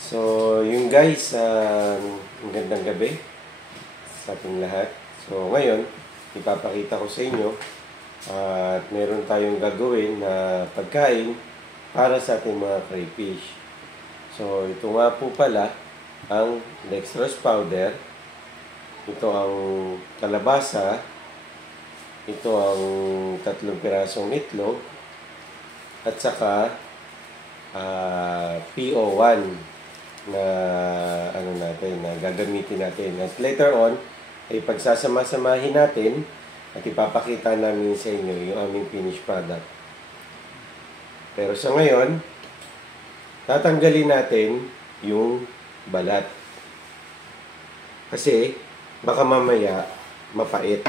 So, yung guys, magandang gabi sa ating lahat. So, ngayon, ipapakita ko sa inyo at meron tayong gagawin na pagkain para sa ating mga crayfish. So, ito nga po pala ang dextrose powder. Ito ang kalabasa. Ito ang 3 pirasong itlog. At saka PO1 na na gagamitin natin. At later on ay pagsasama-samahin natin at ipapakita namin sa inyo yung aming finished product. Pero sa ngayon, tatanggalin natin yung balat. Kasi baka mamaya mapait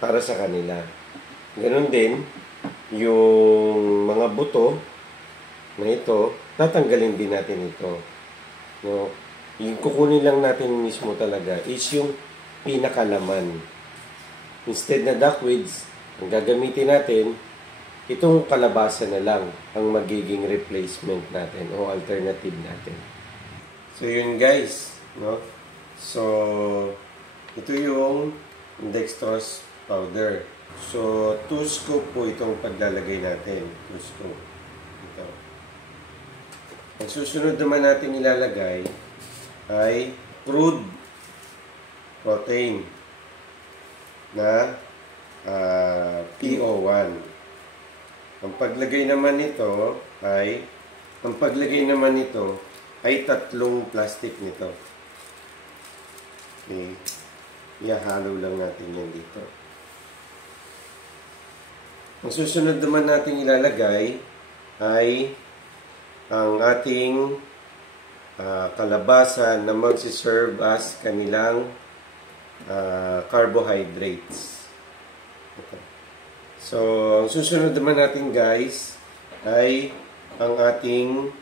para sa kanila. Ganon din yung mga buto na ito, tatanggalin din natin ito. No? Yung kukunin lang natin mismo talaga is yung pinakalaman. Instead na duckweeds, ang gagamitin natin, itong kalabasa na lang ang magiging replacement natin o alternative natin. So yun guys, no? So ito yung dextrose powder. So 2 scoop po itong paglalagay natin. 2 scoop. Ito. Ang susunod naman natin ilalagay ay crude protein na PO1. Ang paglagay naman nito ay 3 plastic nito. Okay. Ihahalo lang natin yan dito. Ang susunod naman natin ilalagay ay ang ating kalabasa na magsiserve as kanilang carbohydrates. Okay. So, ang susunod naman natin guys ay ang ating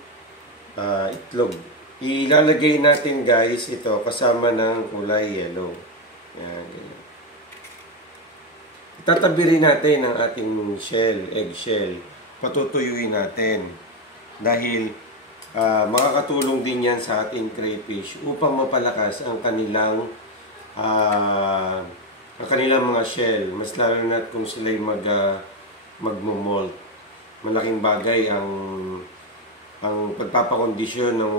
itlog. Ilalagay natin guys ito kasama ng kulay yellow. Yan, ganyan. Itatabi rin natin ang ating shell, egg shell. Patutuyuin natin. Dahil makakatulong din yan sa ating crayfish upang mapalakas ang kanilang mga shell. Mas lalo na kung sila'y magmo-molt. Malaking bagay ang pagpapakondisyon ng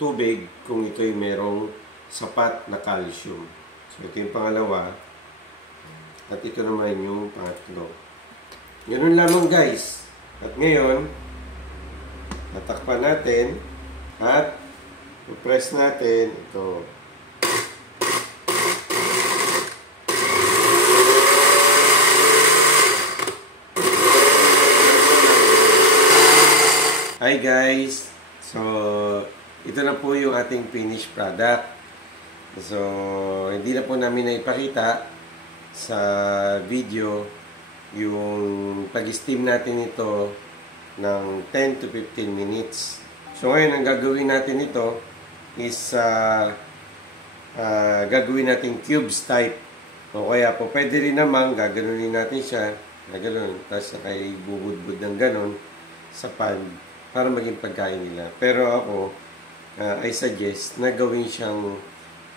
tubig kung ito'y merong sapat na calcium. So ito yung pangalawa. At ito naman yung pangatlo. Ganun lamang guys. At ngayon, tatakpan natin at i-press natin ito. Hi guys! So, ito na po yung ating finished product. So, hindi na po namin naipakita sa video yung pag-steam natin ito ng 10 to 15 minutes. So ngayon, ang gagawin natin ito is gagawin natin cubes type. O kaya po, pwede rin naman gaganunin natin siya na gano'n. Tapos kay bubudbud ng gano'n sa pan para maging pagkain nila. Pero ako, I suggest na gawin siyang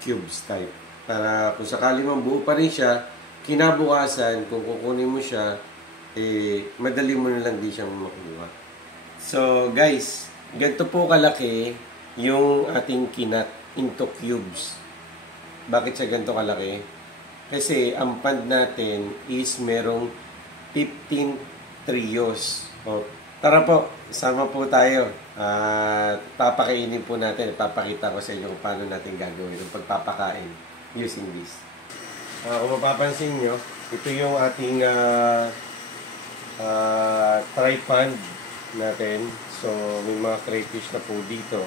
cubes type. Para kung sakali man buo pa rin siya, kinabukasan, kung kukunin mo siya, madali mo na lang din siyang makuha. So, guys, ganito po kalaki yung ating kinat into cubes. Bakit siya ganito kalaki? Kasi ang pand natin is merong 15 trios. O, tara po, sama po tayo. Papakainin po natin. Papakita ko sa inyo kung paano natin gagawin yung pagpapakain using this. Kung mapapansin nyo, ito yung ating tripod natin. So, may mga crayfish na po dito.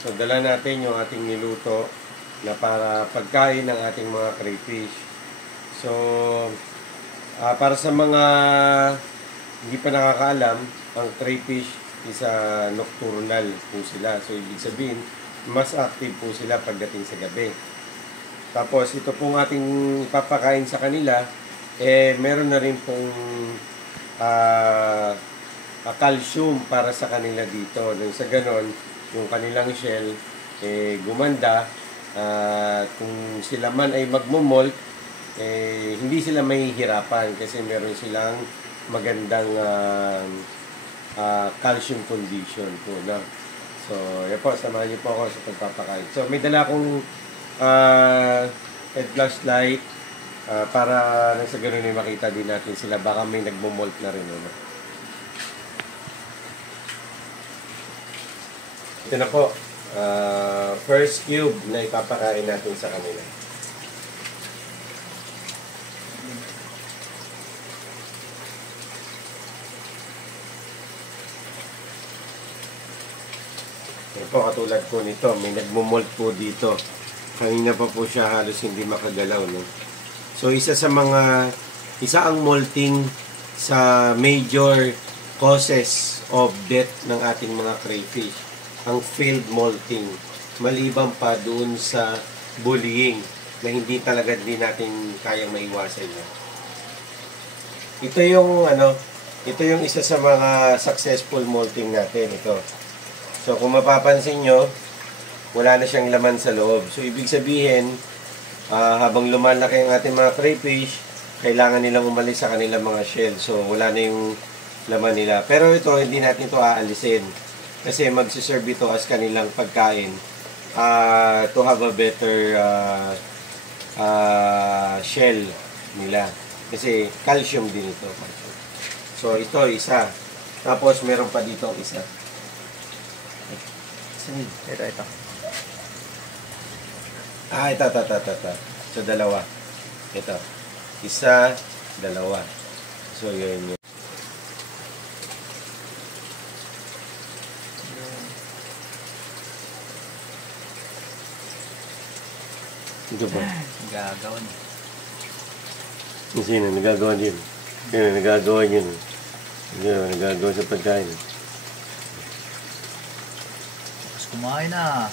So, dala natin yung ating niluto na para pagkain ng ating mga crayfish. So, para sa mga hindi pa nakakaalam, ang crayfish is nocturnal po sila. So, ibig sabihin, mas active po sila pagdating sa gabi. Tapos, ito pong ating ipapakain sa kanila, meron na rin pong calcium para sa kanila dito. Nang sa ganon, yung kanilang shell gumanda. Kung sila man ay magmo-molt, hindi sila mahihirapan kasi meron silang magandang calcium condition po, no? So, yan po, samahan niyo po ako sa pagpapakain. So, may dala akong head flashlight para nang sa ganun ay makita din natin sila. Baka may nagmo-molt na rin, no? Ito na po, first cube na ipapakain natin sa kanila. Ito po, katulad po nito, may nagmo-molt po dito. Kanina pa po siya halos hindi makagalaw, no? So, isa ang molting sa major causes of death ng ating mga crayfish. Ang failed molting. Maliban pa doon sa bullying na hindi talaga din natin kayang maiwasan yan. Ito yung isa sa mga successful molting natin, ito. So, kung mapapansin nyo, wala na siyang laman sa loob. So, ibig sabihin, habang lumalaki ang ating mga crayfish, kailangan nilang umalis sa kanilang mga shell. So, wala na yung laman nila. Pero ito, hindi natin ito aalisin. Kasi magsiserve ito as kanilang pagkain to have a better shell nila. Kasi calcium din ito. So, ito, isa. Tapos, meron pa dito isa. Ito. Ito. So, dalawa. Ito. Isa, dalawa. So, yun. Ito po. Gagawa niya. Sino? Nagagawa din. Sino? Nagagawa din. Nagagawa sa pagkain. Tapos kumain na.